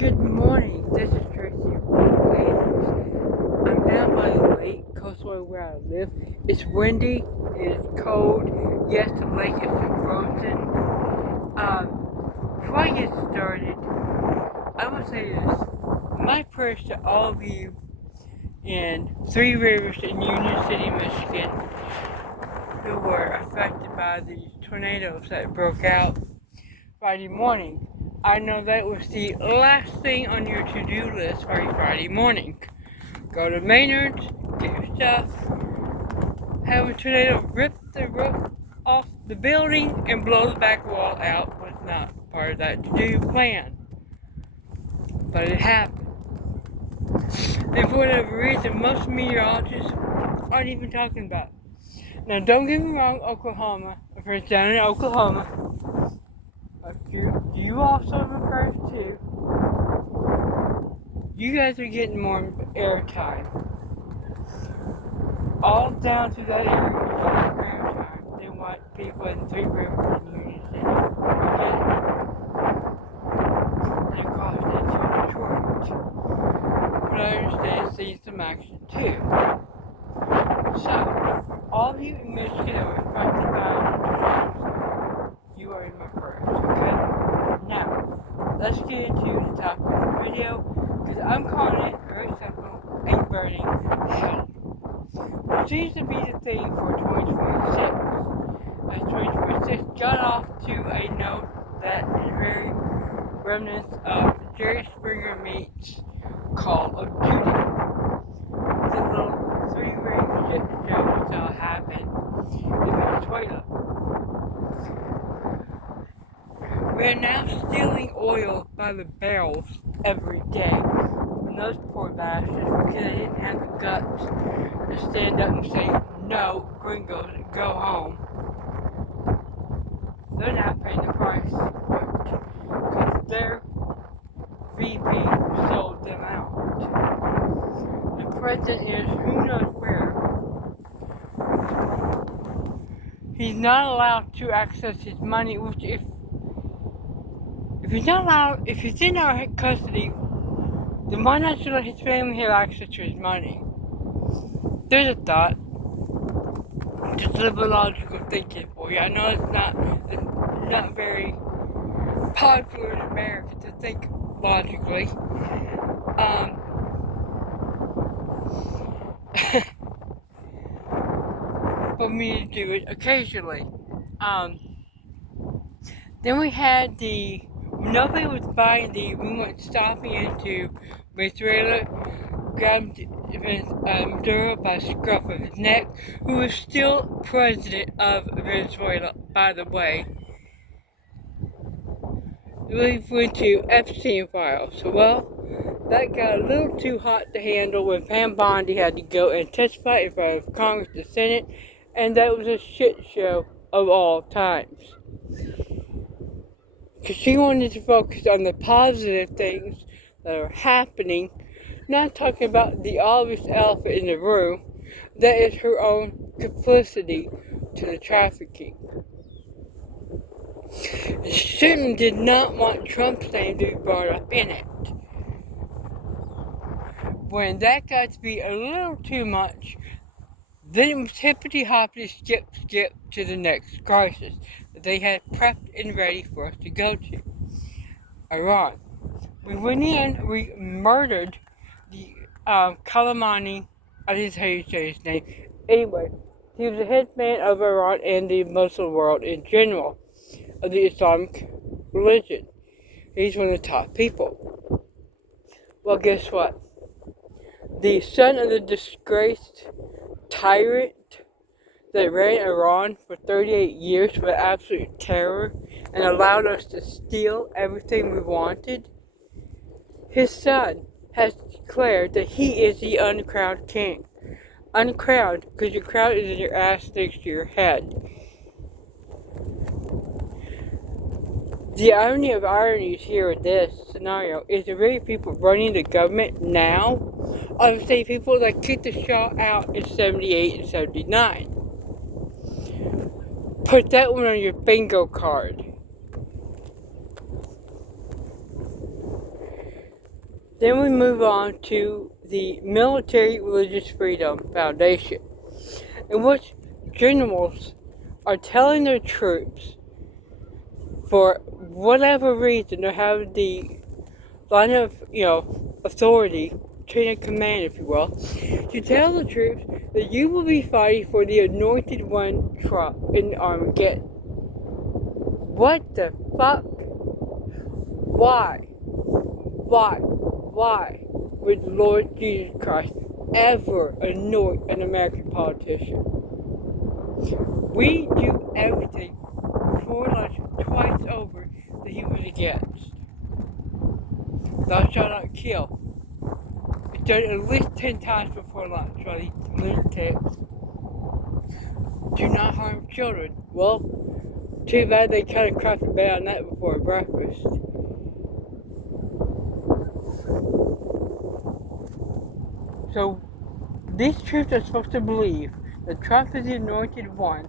Good morning, this is Tracy I'm down by the lake, coastline where I live. It's windy, it's cold, yes, the lake is frozen. Before I get started, I will say this. My prayers to all of you in Three Rivers in Union City, Michigan, who were affected by the tornadoes that broke out Friday morning. I know that was the last thing on your to-do list for Friday morning. Go to Maynard's, get your stuff, have a tornado rip the roof off the building and blow the back wall out was not part of that to-do plan. But it happened. And for whatever reason, most meteorologists aren't even talking about it. Now don't get me wrong, Oklahoma, if it's down in Oklahoma, you also refer to, you guys are getting more airtime. All down to that area are getting more airtime than what people in Three Rivers and Union City are getting. And of course, it's in Detroit. But I understand seeing some action too. So, all of you in Michigan that were affected by you are in my prayers, okay? Now, let's get into the topic of the video, because I'm calling it very simple, a burning hell. Which seems to be the theme for 2026. As 2026 got off to a note that is very reminiscent of Jerry Springer meets Call of Duty. The little three-ring shit show we saw happen in Venezuela. We're now stealing oil by the barrels every day. And those poor bastards, because they didn't have the guts to stand up and say, no, gringos, go home. They're not paying the price for it. Because their VP sold them out. The president is who knows where. He's not allowed to access his money, which if he's in our custody, then why not let his family have access to his money? There's a thought. Just a little bit logical thinking for you. I know it's not very popular in America to think logically. For me to do it occasionally. Then we had nobody was buying we went stopping into Venezuela, grabbed Maduro by the scruff of his neck, who was still president of Venezuela, by the way. We went to Epstein files. Well, that got a little too hot to handle when Pam Bondi had to go and testify in front of Congress, the Senate, and that was a shit show of all times. Because she wanted to focus on the positive things that are happening, not talking about the obvious elephant in the room, that is her own complicity to the trafficking. She certainly did not want Trump's name to be brought up in it. When that got to be a little too much, then it was hippity-hoppity, skip to the next crisis that they had prepped and ready for us to go to. Iran. We went in, we murdered the Khamenei, I didn't tell you to say his name. Anyway, he was the headman of Iran and the Muslim world in general, of the Islamic religion. He's one of the top people. Well, guess what? The son of the disgraced tyrant that ran Iran for 38 years with absolute terror and allowed us to steal everything we wanted, his son has declared that he is the uncrowned king. Uncrowned because your crown is in your ass next to your head. The irony of ironies here in this scenario is the very people running the government now are the same people that kicked the Shah out in 78 and 79. Put that one on your bingo card. Then we move on to the Military Religious Freedom Foundation, in which generals are telling their troops, for whatever reason, they have the line of, authority, chain of command, if you will, to tell the troops that you will be fighting for the anointed one Trump in Armageddon. What the fuck? Why would Lord Jesus Christ ever anoint an American politician? We do everything before lunch twice over that he was against. Thou shalt not kill. It's done at least 10 times before lunch by these lunatics. Do not harm children. Well, too bad they kind of crapped a bit on that before breakfast. So, these troops are supposed to believe that Trump is the anointed one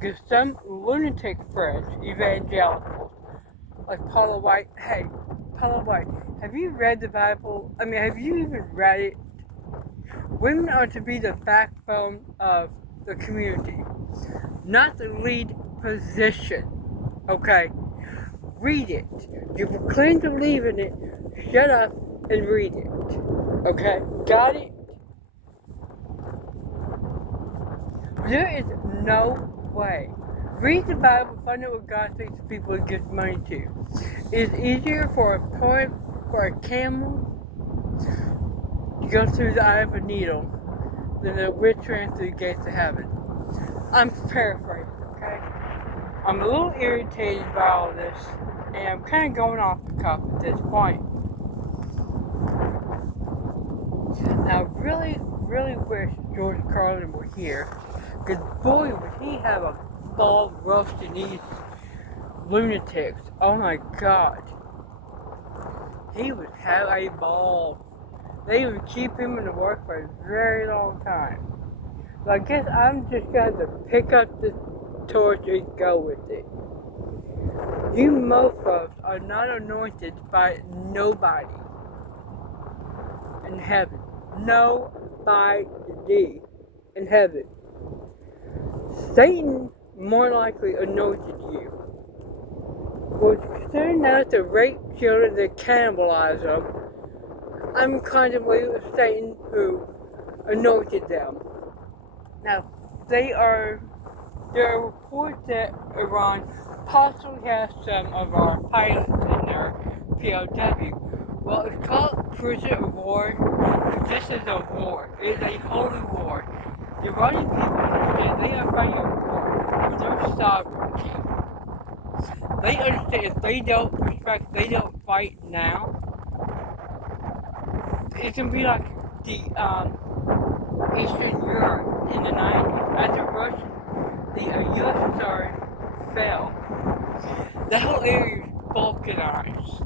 because some lunatic French evangelicals, like Pahlvai, hey, Pahlvai, have you read the Bible? I mean, have you even read it? Women are to be the backbone of the community, not the lead position. Okay? Read it. You claim to believe in it, shut up and read it. Okay? Got it? There is no way. Read the Bible, find out what God thinks of people He gives money to. It is easier for a camel to go through the eye of a needle than a rich man through the gates of heaven. I'm paraphrasing, okay? I'm a little irritated by all this, and I'm kind of going off the cuff at this point. Now, I really, really wish George Carlin were here, because boy, would he have a ball roasting these lunatics. Oh my God. He would have a ball. They would keep him in the work for a very long time. So I guess I'm just going to pick up the torch and go with it. You mofos are not anointed by nobody in heaven. Nobody in heaven. Satan more likely anointed you. Well, considering that to rape children and cannibalize them, I'm contemplating with Satan who anointed them. Now, there are reports that Iran possibly has some of our pilots in their POW. Well, it's called prisoner of war. This is a war. It is a holy war. The Iranian people understand they are fighting a war for their sovereignty. They understand if they don't fight now, it can be like the Eastern Europe in the 90s. After the USSR fell, the whole area was balkanized.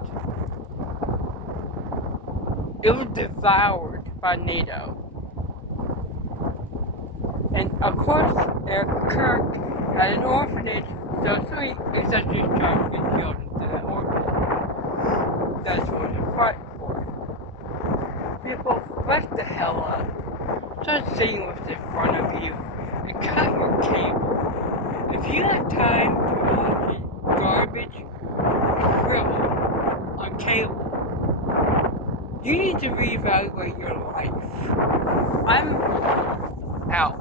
It was devoured by NATO. And of course, Eric Kirk had an orphanage, so he essentially tried to get children to that orphanage. That's what they're fighting for. People, wake the hell up. Start seeing what's in front of you and cut your cable. If you have time to watch garbage dribble on cable, you need to reevaluate your life. I'm out.